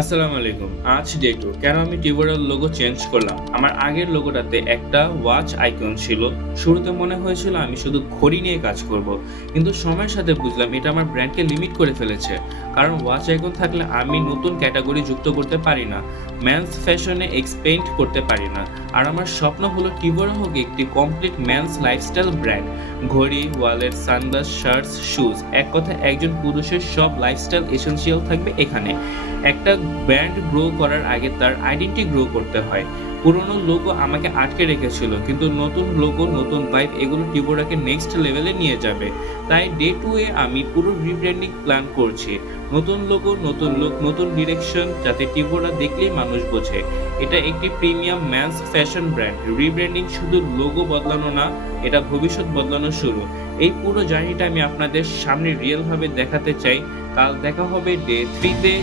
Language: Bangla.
আসসালামু আলাইকুম। আজ ডে 2 কেন আমি টিউবওয়েলের লোগো চেঞ্জ করলাম? আমার আগের লোগোটাতে একটা ওয়াচ আইকন ছিল। শুরুতে মনে হয়েছিল আমি শুধু ঘড়ি নিয়ে কাজ করব। কিন্তু সময়ের সাথে বুঝলাম এটা আমার ব্র্যান্ডকে লিমিট করে ফেলেছে। কারণ ওয়াচ আইকন থাকলে আমি নতুন ক্যাটাগরি যুক্ত করতে পারি না। মেন্স ফ্যাশনে এক্সপেন্ড করতে পারি না। আর আমার স্বপ্ন হলো টিউবওয়েল হোক একটি কমপ্লিট মেন্স লাইফস্টাইল ব্র্যান্ড। ঘড়ি, ওয়ালেট, সানগ্লাস, শার্টস, শুজ, এক কথায় একজন পুরুষের সব লাইফস্টাইল এসেনশিয়াল থাকবে এখানে। একটা ব্র্যান্ড গ্রো করার আগে তার আইডেন্টিটি গ্রো করতে হয়। পুরনো লোগো আমাকে আটকে রেখেছিল, কিন্তু নতুন লোগো, নতুন ভাইব এগুলো টিবোরাকে নেক্সট লেভেলে নিয়ে যাবে। তাই ডে 2 এ আমি পুরো রিব্র্যান্ডিং প্ল্যান করছি। নতুন লোগো, নতুন লুক, নতুন ডিরেকশন, যাতে টিবোরা দেখলেই মানুষ বোঝে এটা একটি premium man's fashion brand. Rebranding শুধু লোগো বদলানো না, এটা ভবিষ্যৎ বদলানোর শুরু। এই পুরো জার্নিটা আমি আপনাদের সামনে রিয়েল ভাবে দেখাতে চাই। কাল দেখা হবে ডে 3 তে।